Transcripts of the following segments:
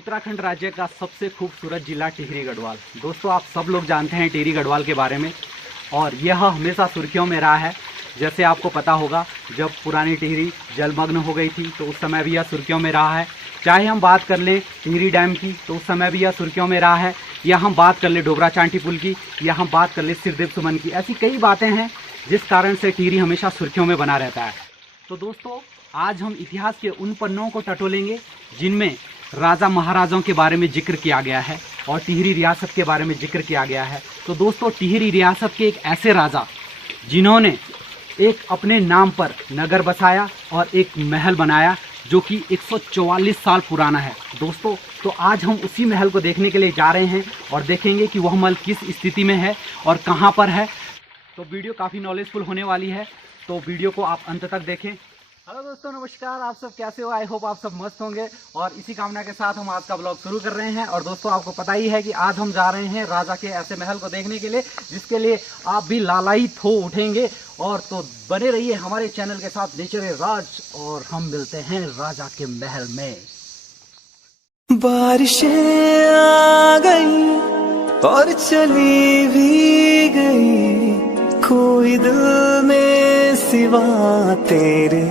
उत्तराखंड राज्य का सबसे खूबसूरत जिला टिहरी गढ़वाल। दोस्तों, आप सब लोग जानते हैं टिहरी गढ़वाल के बारे में और यह हमेशा सुर्खियों में रहा है। जैसे आपको पता होगा, जब पुरानी टिहरी जलमग्न हो गई थी तो उस समय भी यह सुर्खियों में रहा है। चाहे हम बात कर लें टिहरी डैम की तो उस समय भी यह सुर्खियों में रहा है, या हम बात कर लें डोगरा चांटी पुल की, या हम बात कर लें सिरदेव सुमन की। ऐसी कई बातें हैं जिस कारण से टिहरी हमेशा सुर्खियों में बना रहता है। तो दोस्तों, आज हम इतिहास के उन पन्नों को टटोलेंगे जिनमें राजा महाराजाओं के बारे में जिक्र किया गया है और टिहरी रियासत के बारे में जिक्र किया गया है। तो दोस्तों, टिहरी रियासत के एक ऐसे राजा जिन्होंने एक अपने नाम पर नगर बसाया और एक महल बनाया जो कि 144 साल पुराना है। दोस्तों, तो आज हम उसी महल को देखने के लिए जा रहे हैं और देखेंगे कि वह महल किस स्थिति में है और कहाँ पर है। तो वीडियो काफ़ी नॉलेजफुल होने वाली है, तो वीडियो को आप अंत तक देखें। हेलो दोस्तों, नमस्कार। आप सब कैसे हो? आई होप आप सब मस्त होंगे और इसी कामना के साथ हम आज का ब्लॉग शुरू कर रहे हैं। और दोस्तों, आपको पता ही है कि आज हम जा रहे हैं राजा के ऐसे महल को देखने के लिए जिसके लिए आप भी लालायित हो उठेंगे। और तो बने रहिए हमारे चैनल के साथ नेचर ए राज, और हम मिलते हैं राजा के महल में। बारिशें आ गई और चली भी गई, कोई दिल में सिवा तेरे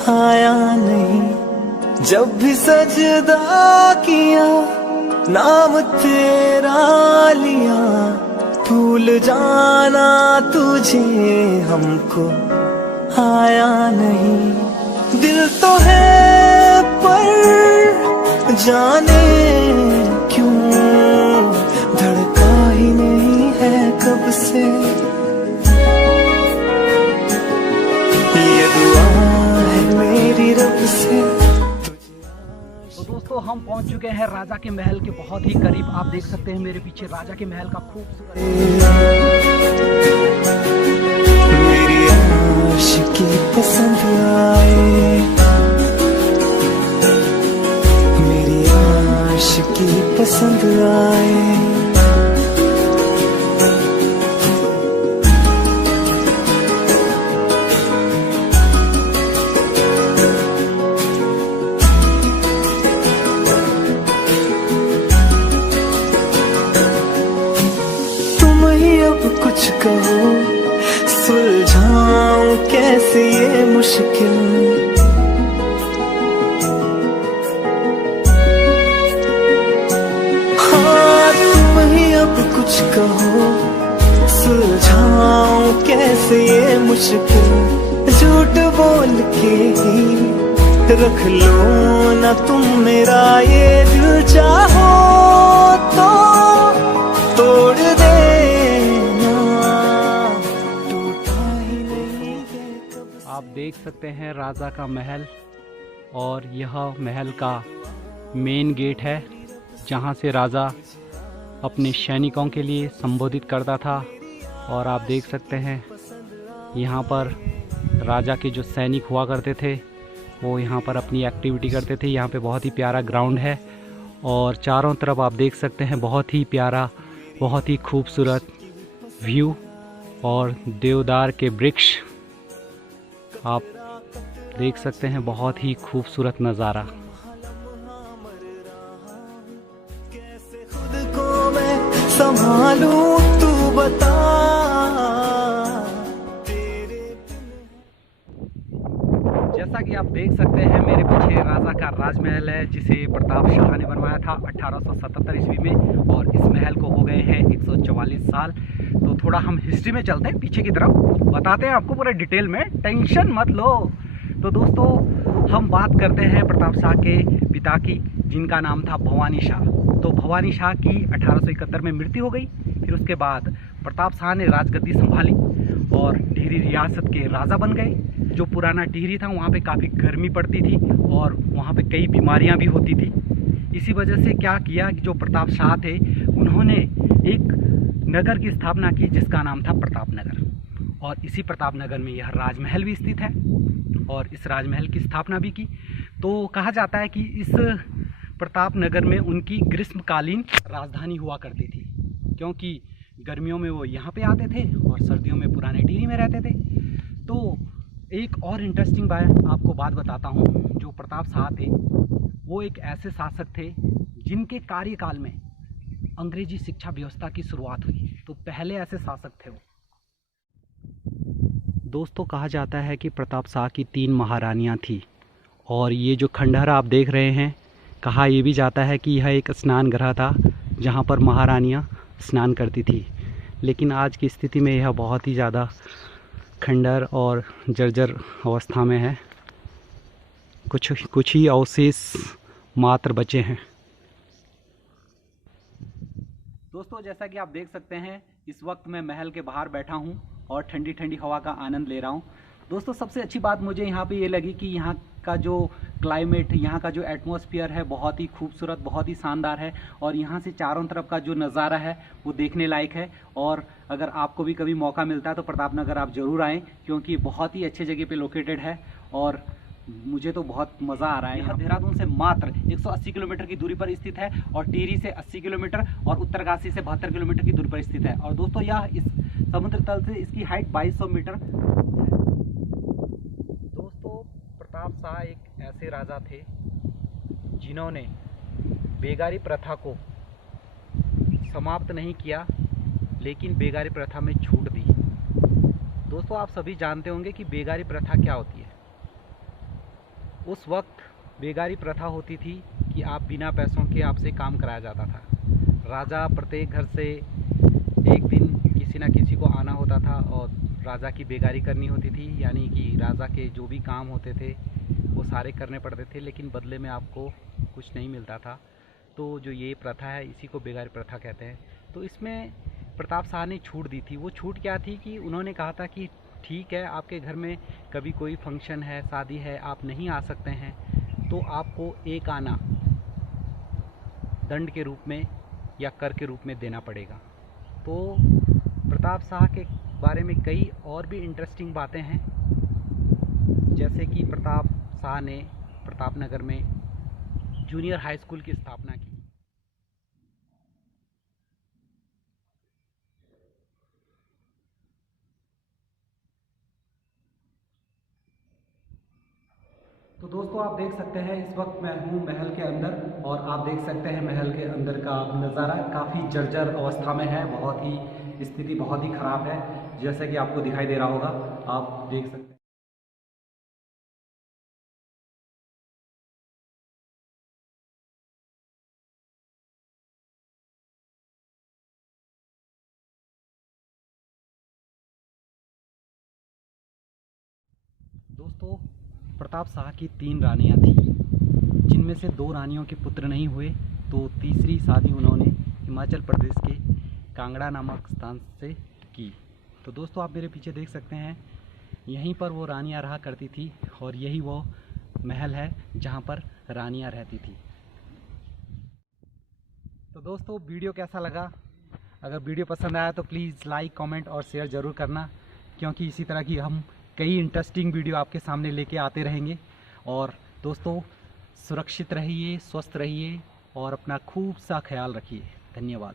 आया नहीं। जब भी सजदा किया नाम तेरा लिया, भूल जाना तुझे हमको आया नहीं। दिल तो है पर जाने क्यों धड़का ही नहीं है कब से। ये दुआ है मेरी रब से। तो दोस्तों, हम पहुंच चुके हैं राजा के महल के बहुत ही करीब। आप देख सकते हैं मेरे पीछे राजा के महल का खूबसूरत। मेरी आशिकी पसंद आए, मेरी आशिकी पसंद आए। अब कुछ कहो, सुलझाऊं कैसे ये मुश्किल। हाँ, तुम ही अब कुछ कहो, सुलझाऊं कैसे ये मुश्किल। झूठ बोल के ही रख लो ना तुम मेरा ये दिल, चाहो तो तोड़ दे। आप देख सकते हैं राजा का महल, और यह महल का मेन गेट है जहां से राजा अपने सैनिकों के लिए संबोधित करता था। और आप देख सकते हैं यहां पर राजा के जो सैनिक हुआ करते थे वो यहां पर अपनी एक्टिविटी करते थे। यहां पे बहुत ही प्यारा ग्राउंड है और चारों तरफ आप देख सकते हैं बहुत ही प्यारा, बहुत ही खूबसूरत व्यू और देवदार के वृक्ष आप देख सकते हैं। बहुत ही खूबसूरत नज़ारा। कैसे खुद को मैं संभालूं तू बता। जैसा कि आप देख सकते हैं मेरे पीछे राजा का राजमहल है जिसे प्रताप शाह ने बनवाया था 1877 ईस्वी में, और इस महल को हो गए हैं 144 साल। तो थोड़ा हम हिस्ट्री में चलते हैं, पीछे की तरफ बताते हैं आपको पूरा डिटेल में, टेंशन मत लो। तो दोस्तों, हम बात करते हैं प्रताप शाह के पिता की, जिनका नाम था भवानी शाह। तो भवानी शाह की 1871 में मृत्यु हो गई। फिर उसके बाद प्रताप शाह ने राजगद्दी संभाली और टिहरी रियासत के राजा बन गए। जो पुराना टिहरी था वहाँ पे काफ़ी गर्मी पड़ती थी और वहाँ पे कई बीमारियाँ भी होती थी। इसी वजह से क्या किया कि जो प्रताप शाह थे उन्होंने एक नगर की स्थापना की जिसका नाम था प्रताप नगर, और इसी प्रताप नगर में यह राजमहल भी स्थित है और इस राजमहल की स्थापना भी की। तो कहा जाता है कि इस प्रताप नगर में उनकी ग्रीष्मकालीन राजधानी हुआ करती थी, क्योंकि गर्मियों में वो यहाँ पे आते थे और सर्दियों में पुराने टिहरी में रहते थे। तो एक और इंटरेस्टिंग आपको बात बताता हूँ। जो प्रताप शाह थे वो एक ऐसे शासक थे जिनके कार्यकाल में अंग्रेजी शिक्षा व्यवस्था की शुरुआत हुई। तो पहले ऐसे शासक थे वो। दोस्तों, कहा जाता है कि प्रताप शाह की 3 महारानियां थी और ये जो खंडहर आप देख रहे हैं, कहा यह भी जाता है कि यह एक स्नान गृह था जहां पर महारानियां स्नान करती थी। लेकिन आज की स्थिति में यह बहुत ही ज़्यादा खंडहर और जर्जर अवस्था में है। कुछ ही अवशेष मात्र बचे हैं। दोस्तों, जैसा कि आप देख सकते हैं, इस वक्त मैं महल के बाहर बैठा हूं और ठंडी ठंडी हवा का आनंद ले रहा हूं। दोस्तों, सबसे अच्छी बात मुझे यहाँ पे ये लगी कि यहाँ का जो क्लाइमेट, यहाँ का जो एटमॉस्फेयर है, बहुत ही खूबसूरत, बहुत ही शानदार है। और यहाँ से चारों तरफ का जो नज़ारा है वो देखने लायक है। और अगर आपको भी कभी मौका मिलता है तो प्रतापनगर आप ज़रूर आएँ, क्योंकि बहुत ही अच्छे जगह पे लोकेटेड है और मुझे तो बहुत मज़ा आ रहा है। यह देहरादून से मात्र 180 किलोमीटर की दूरी पर स्थित है और टिहरी से 80 किलोमीटर और उत्तरकाशी से 72 किलोमीटर की दूरी पर स्थित है। और दोस्तों, यह इस समुद्र तल से इसकी हाइट 2200 मीटर है। दोस्तों, प्रताप शाह एक ऐसे राजा थे जिन्होंने बेगारी प्रथा को समाप्त नहीं किया, लेकिन बेगारी प्रथा में छूट दी। दोस्तों, आप सभी जानते होंगे कि बेगारी प्रथा क्या होती है। उस वक्त बेगारी प्रथा होती थी कि आप बिना पैसों के आपसे काम कराया जाता था। राजा प्रत्येक घर से एक दिन किसी न किसी को आना होता था और राजा की बेगारी करनी होती थी, यानी कि राजा के जो भी काम होते थे वो सारे करने पड़ते थे, लेकिन बदले में आपको कुछ नहीं मिलता था। तो जो ये प्रथा है, इसी को बेगारी प्रथा कहते हैं। तो इसमें प्रताप शाह ने छूट दी थी। वो छूट क्या थी कि उन्होंने कहा था कि ठीक है, आपके घर में कभी कोई फंक्शन है, शादी है, आप नहीं आ सकते हैं, तो आपको एक आना दंड के रूप में या कर के रूप में देना पड़ेगा। तो प्रताप शाह के बारे में कई और भी इंटरेस्टिंग बातें हैं, जैसे कि प्रताप शाह ने प्रतापनगर में जूनियर हाई स्कूल की स्थापना की। तो दोस्तों, आप देख सकते हैं इस वक्त मैं हूँ महल के अंदर और आप देख सकते हैं महल के अंदर का नज़ारा काफ़ी जर्जर अवस्था में है। बहुत ही स्थिति बहुत ही ख़राब है, जैसे कि आपको दिखाई दे रहा होगा, आप देख सकते हैं। दोस्तों, प्रताप शाह की 3 रानियां थीं, जिनमें से 2 रानियों के पुत्र नहीं हुए, तो तीसरी शादी उन्होंने हिमाचल प्रदेश के कांगड़ा नामक स्थान से की। तो दोस्तों, आप मेरे पीछे देख सकते हैं, यहीं पर वो रानियां रहा करती थी और यही वो महल है जहां पर रानियां रहती थी। तो दोस्तों, वीडियो कैसा लगा? अगर वीडियो पसंद आया तो प्लीज़ लाइक, कमेंट और शेयर ज़रूर करना, क्योंकि इसी तरह की हम कई इंटरेस्टिंग वीडियो आपके सामने लेके आते रहेंगे। और दोस्तों, सुरक्षित रहिए, स्वस्थ रहिए और अपना खूब सा ख्याल रखिए। धन्यवाद।